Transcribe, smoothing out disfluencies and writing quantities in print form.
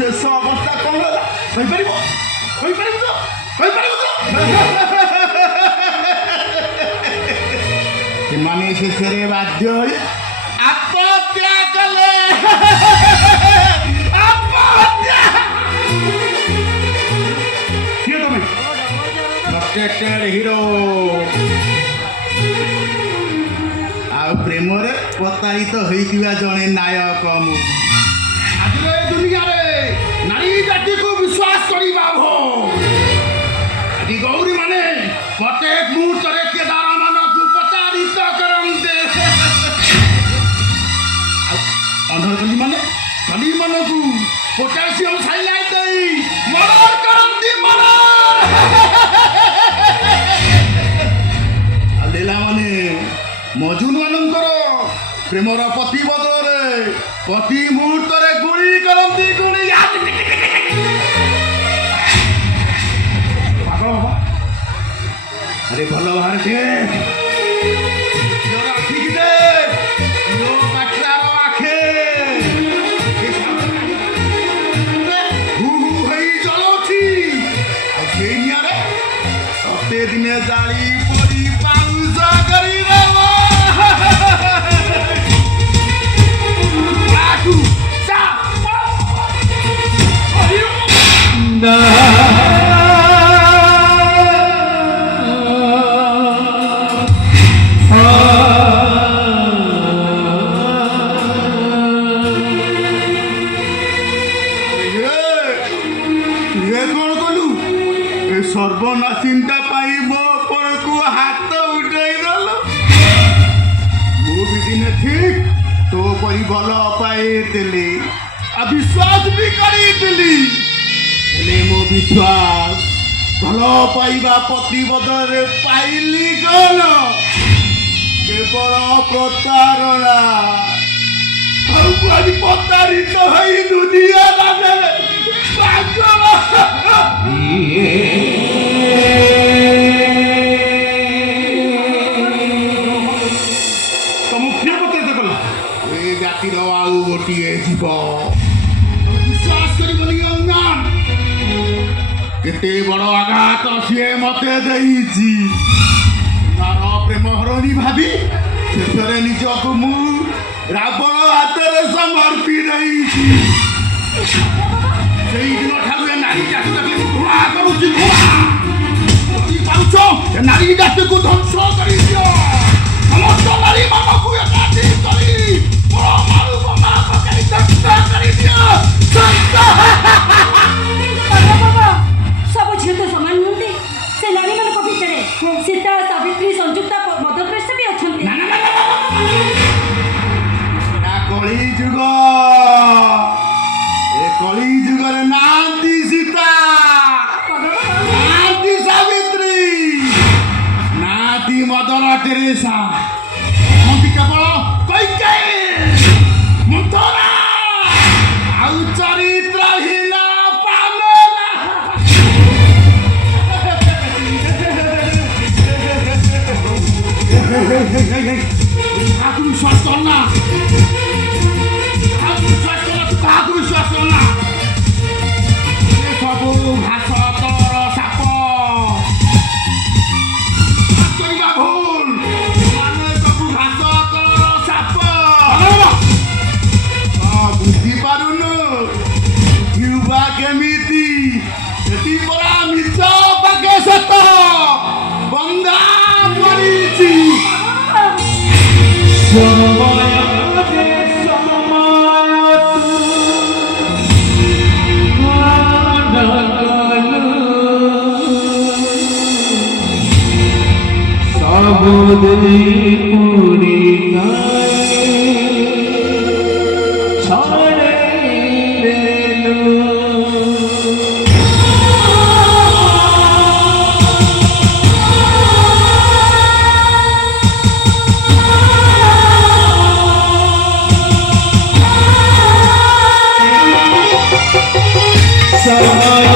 ଶେଷ ଅବସ୍ଥା କଣ ହେଲା କହିପାରିବ କହିପାରିବ ତ କହିପାରିବ ତ ସେମାନେ ଶେଷରେ ବାଧ୍ୟ ହୋଇ ଆତ୍ମହତ୍ୟା କଲେ। ଆତ୍ମହତ୍ୟା କିଏ ତମେ? ଡକ୍ଟର ହିରୋ ଆଉ ପ୍ରେମରେ ପ୍ରତାରିତ ହୋଇଥିବା ଜଣେ ନାୟକ ମୁଁ। ଆଜିର ଏ ଦୁନିଆରେ ନାରୀ ଜାତିକୁ ବିଶ୍ୱାସ କରିବା ଆଜି ଗୌରୀ ମାନେ ପ୍ରତ୍ୟେକ ମୁହୂର୍ତ୍ତରେ କେଦାର ମାନଙ୍କୁ ପ୍ରତାରିତ କରନ୍ତି। ଅନ୍ଧକଲି ମାନେ କଲି ମାନଙ୍କୁ ପୋଟାସିୟମ ସାଇଲାଇଟ୍ ଦେଇ ମର୍ଡର କରନ୍ତି। ଆଉ ଲୀଲା ମାନେ ମଜୁନ ମାନଙ୍କର ପ୍ରେମର ପତି ବଦଳରେ ପ୍ରତି ମୁହୂର୍ତ୍ତରେ ଗୁଳି କରନ୍ତି। ଗୁଳି ପାଗଳ ବାବା ଆରେ ଭଲ ବାହାରେ ଦିନେ ଜାଳି ପରି ପାଉଁଶ କରିଦେବ। ସର୍ବନାଶୀଟା ପାଇଁ ମୋ ଉପରକୁ ହାତ ଉଠେଇଦେଲ। ମୁଁ ବି ଦିନେ ଠିକ୍ ତୋ ପରି ଭଲ ପାଇଥିଲି ଆଉ ବିଶ୍ୱାସ ବି କରିଥିଲି। ହେଲେ ମୋ ବିଶ୍ୱାସ ଭଲ ପାଇବା ପ୍ରତି ବଦଳରେ ପାଇଲି କଣ? କେବଳ ପ୍ରତାରଣା। ଆଉ ଆଜି ପ୍ରତାରିତ ହୋଇ ଦୁନିଆ ନାମରେ ପାଗଳ। ଜାତିର ଆଉ ଗୋଟିଏ ଜୀବ ବିଶ୍ୱାସ କରିବନି ଅଙ୍ଗାନ କେତେ ବଡ଼ ଆଘାତ ସିଏ ମତେ ଦେଇଛି। ତାର ପ୍ରେମ ହରଣୀ ଭାବି ଶେଷରେ ନିଜକୁ ମୁଁ ରାବଣ ହାତରେ ସମର୍ପି ଦେଇଛି। ସେଇଦିନ ଠାରୁ ଏ ନାରୀ ଜାତିକୁ ଘୃଣା କରୁଛି। ପାରୁଛ ଏ ନାରୀ ଜାତିକୁ ଧ୍ୱଂସ କରିଦିଅ। ସମସ୍ତ ନାରୀ ମାନଙ୍କୁ ଏକାଠି କରି ସବୁ ଝିଅ ତ ସମାନ ନୁହନ୍ତି। ସେ ନାରୀ ମାନଙ୍କ ଭିତରେ ସୀତା, ସାବିତ୍ରୀ, ସଂଯୁକ୍ତା, ମଦପ୍ରେଷ୍ଠ ବି ଅଛନ୍ତି। କଳି ଯୁଗ। ଏ କଳି ଯୁଗରେ ନାହାନ୍ତି ସୀତା, ନାହାନ୍ତି ସାବିତ୍ରୀ, ନାହାନ୍ତି ମଦର ଟେରେସା। କେବଳ କୈକେୟୀ, ମନ୍ଥରା ଆଉ ଚରିତ୍ରହୀନ ପାମେଲା। କାହାକୁ ବିଶ୍ୱାସ କରନା, କାହାକୁ ବିଶ୍ୱାସ କରନା। ସବୁ ଘାସ ତଳର ସାପ। କରିବା ଭୁଲ। ବୁଝିପାରୁନୁ ବୁଝିବା କେମିତି? ସେଠି ପରା ମିଛ ପାକେ ସତ ବନ୍ଧା କରିଛି। Bye.